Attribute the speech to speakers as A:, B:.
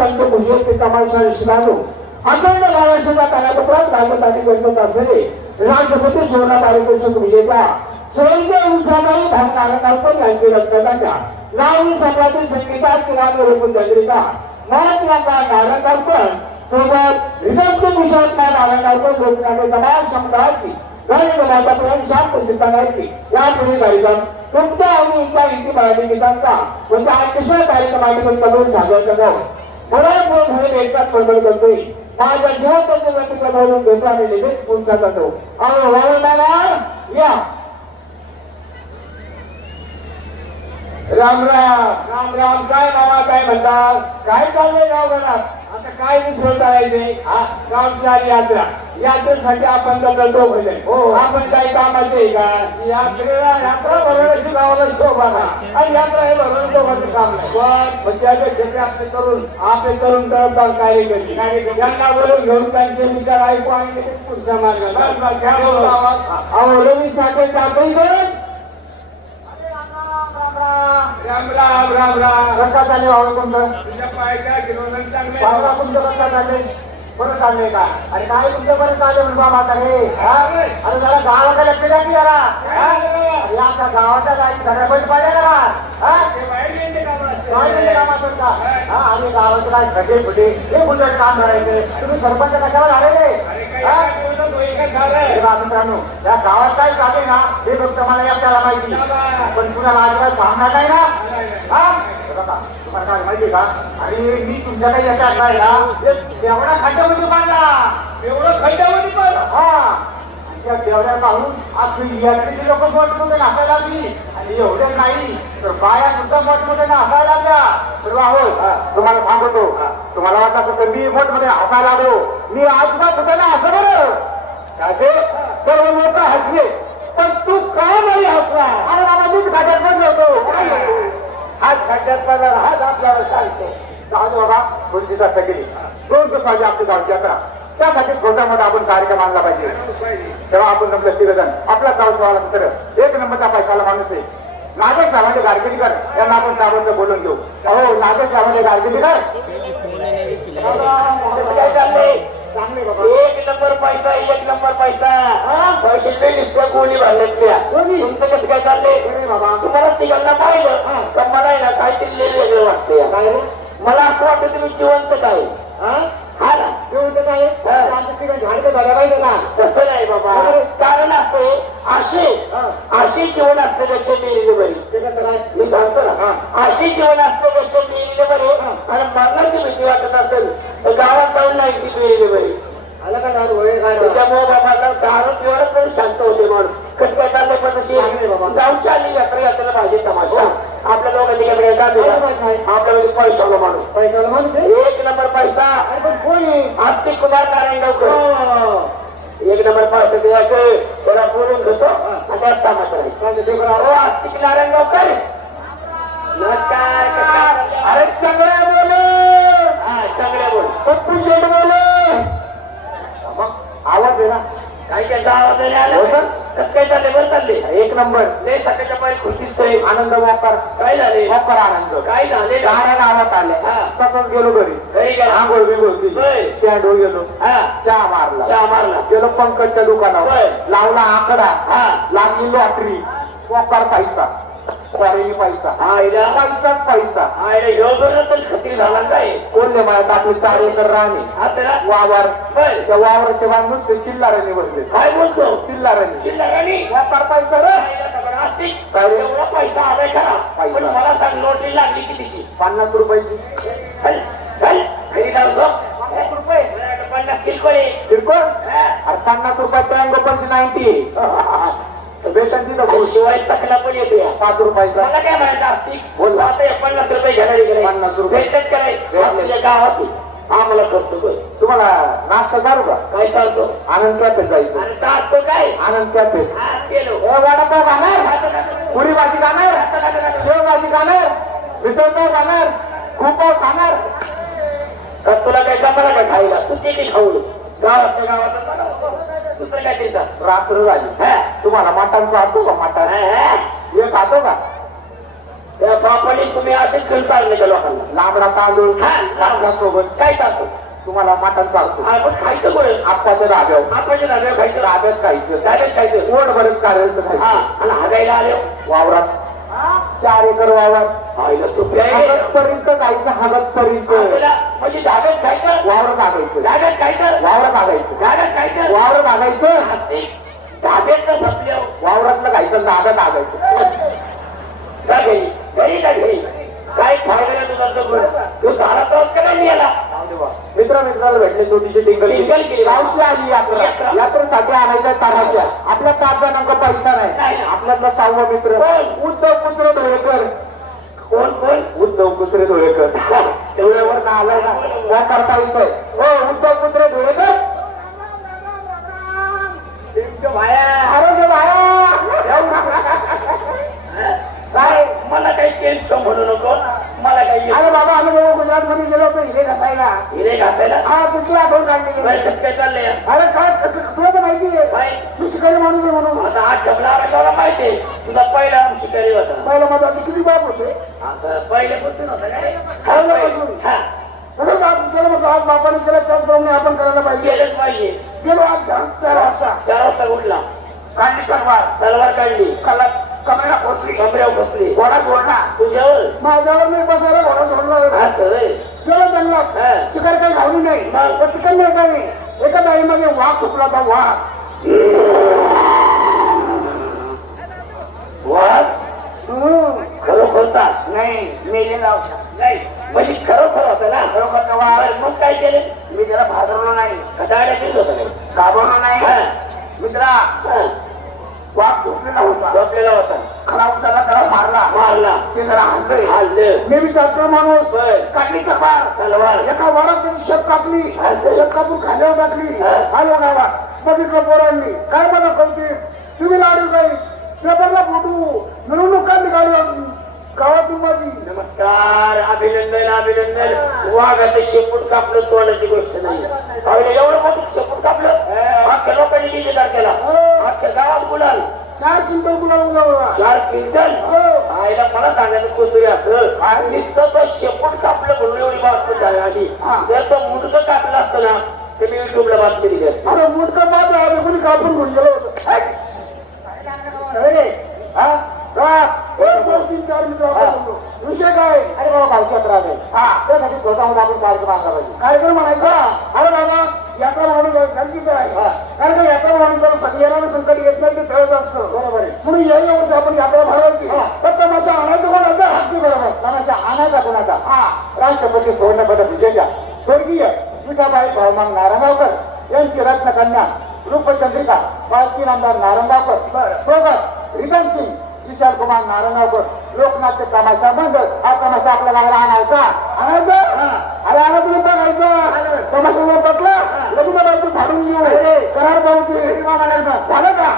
A: नारायणराव पंचभूषण ते कमालच्या निष्णातो अखंड बाबासाहेब कानाकोपऱ्यात राजत आणि गणपत असलेले राष्ट्रपती सुवर्ण पारितोषिक विजेता स्वर्गीय उद्धाबाई भाग नारायणराव पण यांची रक्तदात्या नावी सम्राटी संगीतात किंवा निरूपण चंद्रिका महात्मा नारायणराव पण सोबत रिझर्व भूषण नारायणराव पण लोकनाट्य समाज समुदायाची गणित मातापर्यंत शांत चिंतनाची या पुढे कार्यक्रम तुमच्या आवडीच्या हिंदी मराठी गीतांचा व त्या अतिशय कार्यक्रमातून करून सादर करतो बऱ्याच वेळ झाले एकटाच प्रकट करतोय. माझ्या जीवनाचे व्यक्ती प्रभावून घेतो आणि लगेच पुढचा जातो. अहो वावरणारा या. राम राम राम राम. काय मामा काय म्हणतात काय चाललंय गावघरात? आता काय विसरत करायचे रामचारी यात्रा. यात्रेसाठी आपण करतो भजन हो. आपण काही कामाचे आहे का? यात्रेला यात्रा भरवण्याची गावाला शोभा ना आणि यात्रा हे भरवणं दोघांचं काम नाही. पण पण त्यापेक्षा ते आपले करून आपले करून तळपार कार्यकर्ते. कार्यकर्ते त्यांना बोलून घेऊन त्यांचे विचार ऐकू आणि लगेच पुढचा मार्ग आवाज. अहो रवी साठे टाकून राम राम राम राम.
B: कसा चालले भाऊ तुमचं
A: तुझ्या पायाच्या गिरवणं चांगलं आहे.
B: बाबा तुमचं चालले चाललंय का? अरे काय तुमचं बरं चाललंय म्हणून बाबा आता रे? अरे जरा गावाकडे लक्ष द्या की जरा. आता गावाचा जागी सगळ्या बंद पाहिजे ना
A: बाहेर
B: म्हणजे आम्ही गावाचं काय खटे? फुटे हे कुठं काम करायचं तुम्ही सरपंच कशाला झालेले मित्रांनो या गावात काय चालले ना? हे फक्त मला एकट्याला माहिती. पण कुणाला अजिबात सांगणार नाही ना? हा? बघा, तुम्हाला काय माहिती का? आणि मी तुमच्या काही याच्यात नाही ना हे? एवढा खड्ड्यामध्ये बांधला
A: एवढं खड्ड्यामध्ये पाहिलं
B: हा. त्या तेवढ्या पाहून आपली यात्रेची लोक मोठमोठे नाचायला लागली. आणि एवढे नाही तर बाया सुद्धा मोठमोठे हसायला लागल्या. तर हो तुम्हाला सांगतो तुम्हाला वाटत असं तर मी मोठमोठे हसायला लागलो. मी अजिबात सुद्धा नाही हसं बरं. काय ते सर्व लोक हसले. पण तू का नाही हसला? अरे बाबा मीच खात्यात बसलो होतो. हात खड्ड्यात पडला हात आपल्याला सांगतो चालू बाबा दोन दिवसात गेली दोन दिवसाची आपली गावची यात्रा. त्यासाठी छोटा मोठा आपण कार्यक्रम आणला पाहिजे. तेव्हा आपण आपलं तिघजण आपला गाव ठेवायला मित्र एक नंबरचा पैशाला माणूस आहे. नागेश सामान्य गारकेडीकर यांना आपण त्याबद्दल बोलून घेऊ. हो नागेश काय चाललंय चांगले बाबा
C: एक नंबर पैसा एक नंबर पैसा. पैशाचे नुसत्या गोळी भरल्यातल्या
B: कोणी?
C: तुमचं कसं काय चाललंय?
B: अरे बाबा?
C: तुम्हाला तिघांना पाहिलं. तर मला ना काहीतरी वेगळं वाटतंय.
B: काय रे?
C: मला असं वाटतं तुम्ही जिवंत काय?
B: हा?
C: हा ना?
B: ते म्हणते काय झालं पाहिजे ना.
C: तसं नाही बाबा. कारण असं असे. असे जीवन असतं त्याच्या मेरीने बरी. मी सांगतो ना. अशी जीवन असतं त्याच्या मेरीने बरे. आणि मरणाची भीती वाटत असेल तर गावात जाऊन नाही ती मेरीने बरी.
B: आलं का काय बाबा?
C: पिवळच तरी शांत होते म्हणून कसं काय चाललंय पण तशी
B: चांगलं आहे बाबा.
C: जाऊन चालली यात्रा यात्रेला पाहिजे तमाशा आपल्या लोकांनी काय येतात
B: काय माहीत नाही.
C: पैसा माणूस
B: पैशाला माणूस?
C: एक नंबर पैसा
B: कोण?
C: आस्तिक कुमार नारायणगावकर
B: हो.
C: एक नंबर पैसा द्यायचं त्याला बोलून घेतो आणि त्यात तमाशा राहील.
B: काय ते पेपर
C: अहो
B: आला?
C: आस्तिक नारायणगावकर नमस्कार
B: अरे चांगला बोले
C: हा चांगल्या बोल
B: पप्पू शेठ बोले आवाज आहे ना
C: काही त्यांचा आवाज नाही आला
B: हो का?
C: कसं काय चाललंय बरं चालले.
B: एक नंबर.
C: लय सकाळच्या पाय खुशीच आहे
B: आनंद वापर.
C: काय झाले?
B: वापर आनंद.
C: काय झाले?
B: गाड्या गावात आल्या
C: हा.
B: तसंच गेलो घरी.
C: घरी गेला.
B: आंघोळ बिंघोळ. केली. गेलो
C: हा.
B: चहा मारला.
C: चहा मारला.
B: गेलो पंकजच्या दुकानावर. लावला आकडा.
C: हा.
B: लागली लॉटरी. वापर पैसा. कॉरेली पैसा
C: आईला?
B: पैसाच पैसा
C: आईला ह्यो बरं तर खत्री झाला काय?
B: कोणले मला आपले चार एकर राणे.
C: असं
B: वावर. त्या वावराचे बांधून ते चिल्लाराने बसले
C: काय बोलतो?
B: चिल्लाराने
C: चिल्लराणी
B: व्यापार पैसा रे?
C: एवढा पैसा आलाय खरा. पण मला सांग नोटरी लागली कितीची
B: पन्नास रुपयाची. पन्नास रुपये?
C: पन्नास किरकोळ.
B: किरकोळ? पन्नास रुपयात टँगो पंच नाईन्टी बेसन तिथं
C: शिवाय तकला पण येते
B: पाच रुपयाचा.
C: मला काय म्हणायचं असती
B: बोल.
C: आता हे पन्नास रुपये घेणारी गेले.
B: पन्नास रुपये.
C: भेटत कराय
B: भेटले.
C: आपल्या गावात आम्हाला करतो.
B: तुम्हाला नाश्ता करू का?
C: काय चालतो?
B: आनंद कॅफे जायचं.
C: आणि टाकतो काय?
B: आनंद कॅफे
C: हा केलो
B: ए वडापाव खाणार पुरी भाजी खाणार शेव भाजी खाणार मिसळपाव खाणार खूपाव खाणार.
C: का तुला काय जमला का खायला? तू किती खाऊ? गावातल्या गावात दुसरं काय देतात
B: रात्र झाली.
C: हा.
B: तुम्हाला मटण खातो का मटण?
C: हा, हा.
B: हे खातो का?
C: त्या तुम्ही असेच घेऊन चालले त्या लोकांना?
B: लांबडा तांदूळ
C: हा,
B: सोबत
C: काय चालतो?
B: तुम्हाला मटण चालतो
C: हा पण खायचं कोण
B: आप्पाच्या डाब्यावर
C: आपण डाब्यावर खायचं?
B: डाब्यात खायचं.
C: डाब्यात खायचं?
B: पोट भरत करायचं
C: हा आणि हागायला आले
B: वावरात. चार एकर वावर.
C: आईला
B: पर्यंत जायचं हगत पर्यंत.
C: म्हणजे डाब्यात खायचं
B: वावरात आगायचं
C: डाब्यात खायचं
B: वावरात आगायचं
C: डाब्यात खायचं
B: वावरात आगायचं
C: डाब्यात संपल्या
B: वावरातलं डाब्यात आगायचं
C: का घरी. घरी का घरी. काय फायदा तुझा तो झाला तर नाही आला
B: मित्र मित्राला भेटले छोटीशी टिंगल
C: टिंगल केली.
B: गावची आली यात्रा
C: यात्रा.
B: यात्रेसाठी आणायच्या तानाच्या आपल्या पाच जणांना पैसा नाही. आपल्यातला सहावा मित्र? उद्धव पुत्र धुळेकर.
C: कोण कोण?
B: उद्धव पुत्र धुळेकर. तेवढ्यावर ना आलाय ना. काय करता येतंय हो उद्धव पुत्र धुळेकर. आरोग्य
C: काय मला काही टेन्शन म्हणू नको मला काही
B: अरे बाबा आम्ही जेव्हा गुजरात मध्ये गेलो होतो हिरे घासायला
C: हिरे घासायला
B: हा तिथली आठवण काढली
C: बरं, कसं काय चाललंय
B: अरे काय कसं- तुला तर माहिती आहे
C: बाई
B: तू शिकायला माणूस आहे म्हणून
C: आता हा डबला आला माहिती आहे तुझा पहिला शिकारी होता
B: पहिला माझा आधी किती बाप होते
C: आता पहिल्यापासून होता काय?
B: पहिल्यापासून.
C: हा.
B: केलं म्हटलं आज बापाने केलं त्याचप्रमाणे आपण करायला पाहिजे.
C: केलंच पाहिजे.
B: गेलो आज चार वाजता
C: चार वाजता उठला.
B: काढली तलवार.
C: तलवार काढली.
B: कला कमरेला पोचली
C: कमऱ्यावर बसली
B: घोडा सोडला.
C: तुझ्यावर?
B: माझ्यावर मी बसायला घोडा सोडला.
C: सर
B: गेलो जंगलात. शिकार काही घालू नाही? पण तिकडे नाही काही. एका बाईमध्ये वाघ सुटला होता वाघ.
C: वाघ. खरोखर होता.
B: नाही मेलेला होता
C: नाही म्हणजे खरोखर होता ना.
B: खरोखरचा वाघ
C: बरं, मग काय केलं?
B: मी त्याला भादरलो नाही.
C: कटाड्याचीच होतं काय
B: घाबरलो नाही?
C: हा.
B: मित्रा
C: हा.
B: वाघ झोपलेला होता.
C: झोपलेला होता.
B: खरा उचलला त्याला मारला.
C: मारला.
B: ते जरा
C: हल्लं
B: मी विचारतो माणूस. काटली तलवार
C: तलवार.
B: एका वारात त्यांनी कापली? शत कापून खाल्यावर टाकली.
C: हा.
B: आलो गावात बघितलं पोरांनी. काय मला कळते तुम्ही लाडू काही? पेपरला फोटो. मिळवणूक काढली गाडी माझी
C: नमस्कार अभिनंदन अभिनंदन. वाघाचं शेपूट कापलं तोंडाची गोष्ट नाही. अरे एवढं मोठं शेपूट कापलं? अख्ख्या लोकांनी किती तारखेला अख्ख्या गावात गुलाल.
B: काय चिंता तुला उलावला
C: चार क्विंटल.
B: हो.
C: आईला मला सांगायचं कोणतरी असं. नुसतं तो शेपूट कापलं म्हणून एवढी बातमी झाली
B: हा.
C: जर तो मुंडकं कापलं असतं ना तर मी युट्यूबला बातमी दिली असती
B: अरे मुटका माझा आधी कोणी कापून घेऊन गेलो होतो? हा? एक, तीन, चार विषय काय अरे बाबा गावची यात्रा आहे हा त्यासाठी स्वतः आपण कार्यक्रम आणला पाहिजे कार्यक्रम म्हणायचा अरे बाबा यात्रा म्हणून गरजेचं आहे कारण का यात्रा म्हणून सगळ्यांना संकट येत नाही ते असतं बरोबर आहे म्हणून या वर्षी आपण यात्रा भरवायची तर तमाशा आणायचं कोणाचा अगदी बरोबर तमाशा आणायचा कोणाचा हा. राष्ट्रपती सुवर्ण विजेत्या स्वर्गीय विठाबाई भावमान नारायणगावकर यांची रत्नकन्या रूपचंद्रिका पालकी नामदार नारायणगावकर सोबत रिटर्न किंग विशाल कुमार नारायणगावकर लोकनाट्य तमाशा मंडळ हा तमाशा आपल्या गावाला आणायचा. आणायचा? अरे आणायचं बघायचं. तमाशा जर बघला लग्न बाजू फाडून घेऊ करार पाहू झालं का?